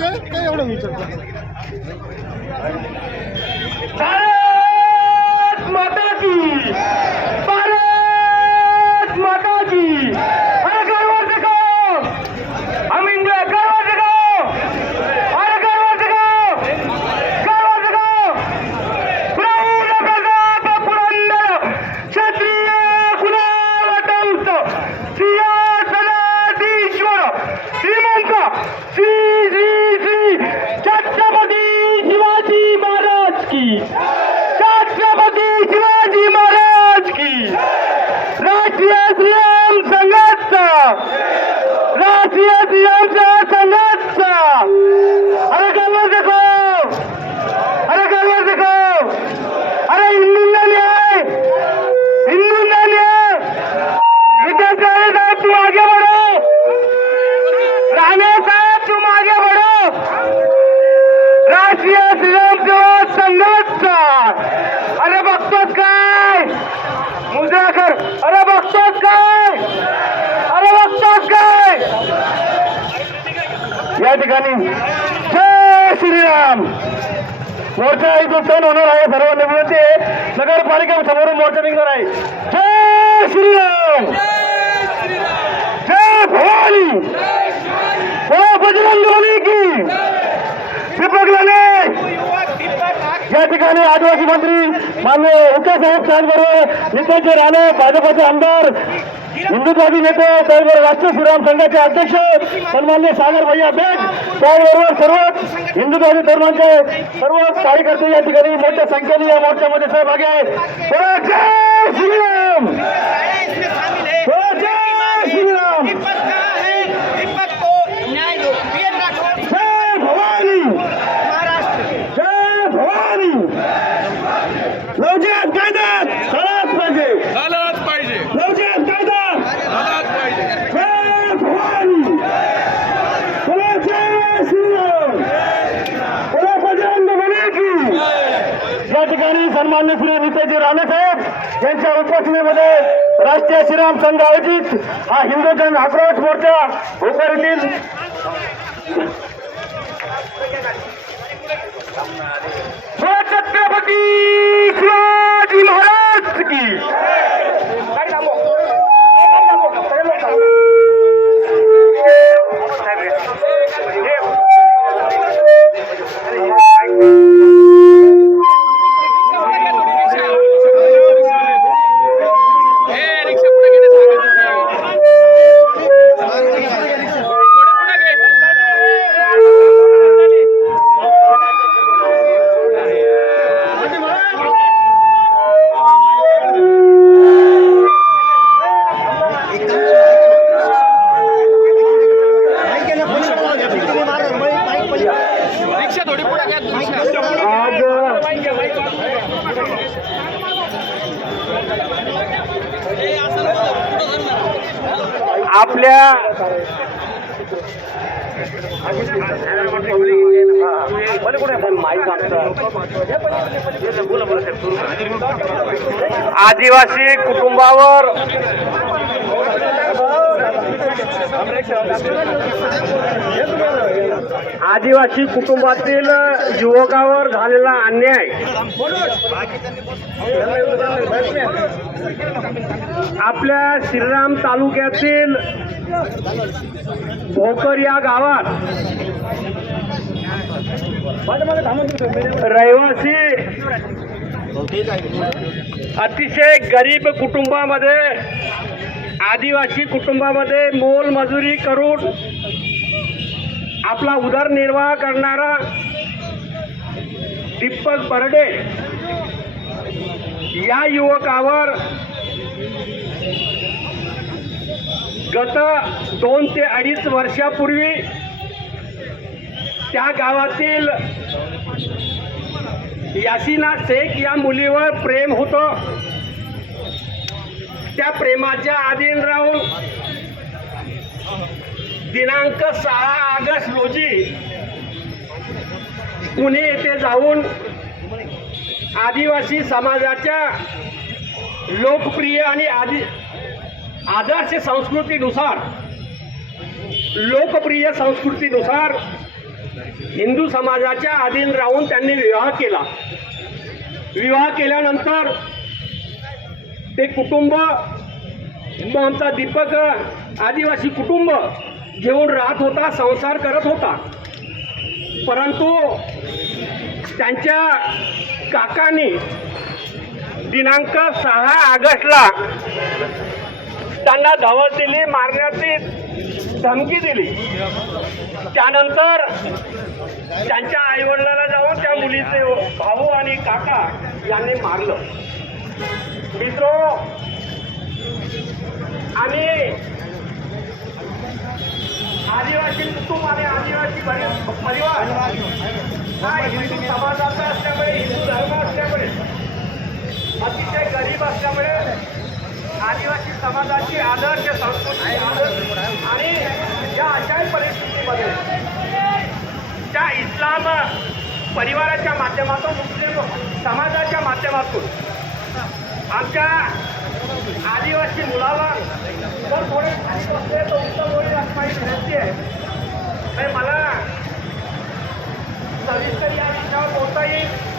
चालू ते एवढं विचारतो. भारत माता की या ठिकाणी जय श्रीराम. मोर्चा इथून सण होणार आहे. सर्वांना विनंती आहे. नगरपालिका समोरून मोर्चा निघणार आहे. जय श्रीराम. जय भवानी. बजरंग की. दीपक लाले. या ठिकाणी आदिवासी मंत्री माननीय साहेब त्याचबरोबर नितेशजी राणे भाजपाचे आमदार हिंदुत्वादी नेते त्याचबरोबर राष्ट्रीय श्रीराम संघाचे अध्यक्ष सन्मान्य सागर भैया बेग त्याचबरोबर सर्व हिंदुत्वादी धर्मांचे सर्व कार्यकर्ते या ठिकाणी मोठ्या संख्येने या मोर्चामध्ये सहभागी आहे बोला जय श्रीराम बोला जय श्रीराम दीपक का है दीपक को न्याय दो वीर राठौर जय भवानी महाराष्ट्र जय भवानी लवचिक कायद्यात झालाच पाहिजे. झालाच पाहिजे. लवचिक कायदा झालाच पाहिजे या ठिकाणी सन्मान्य श्री नितेशजी राणे साहेब यांच्या उपस्थितीमध्ये राष्ट्रीय श्रीराम संघ आयोजित हा हिंदू जन आक्रोश मोर्चा भोकर आपल्या आदिवासी कुटुंबावर आदिवासी कुटुंबातील युवकावर झालेला अन्याय. आपल्या श्रीराम तालुक्यातील भोकर या गावात रहिवासी अतिशय गरीब कुटुंबामध्ये आदिवासी कुटुंबामध्ये मोल मजुरी करून आपला उदरनिर्वाह करणारा दीपक बर्डे या युवकावर गत दोन ते अडीच वर्षापूर्वी त्या गावातील यासिना शेख या मुलीवर प्रेम होतं. त्या प्रेमाच्या अधीन राहून दिनांक सहा ऑगस्ट रोजी पुणे येथे जाऊन आदिवासी समाजाच्या लोकप्रिय आणि आदि आदर्श संस्कृतीनुसार लोकप्रिय संस्कृतीनुसार हिंदू समाजाच्या अधीन राहून त्यांनी विवाह केला. विवाह केल्यानंतर ते कुटुंब तो आमचा दीपक आदिवासी कुटुंब घेऊन राहत होता संसार करत होता. परंतु त्यांच्या काकाने दिनांक सहा ऑगस्टला त्यांना धावत दिली मारण्याची धमकी दिली. त्यानंतर त्यांच्या आईवडिलाला जाऊन त्या मुलीचे भाऊ आणि काका यांनी मारलं. मित्रो आम्ही आदिवासी कुटुंब आणि आदिवासी परिवार. हा हिंदू समाजाचा असल्यामुळे हिंदू धर्म असल्यामुळे अतिशय गरीब असल्यामुळे आदिवासी समाजाची आदर्श संस्कृती आदर्श आणि या अशाही परिस्थितीमध्ये त्या इस्लाम परिवाराच्या माध्यमातून मुस्लिम समाजाच्या माध्यमातून आमच्या आदिवासी मुलाला जर थोडे खाली बसले तर उत्तम होईल असं माझी विनंती आहे मला सविस्तर या विषयावर बोलता येईल.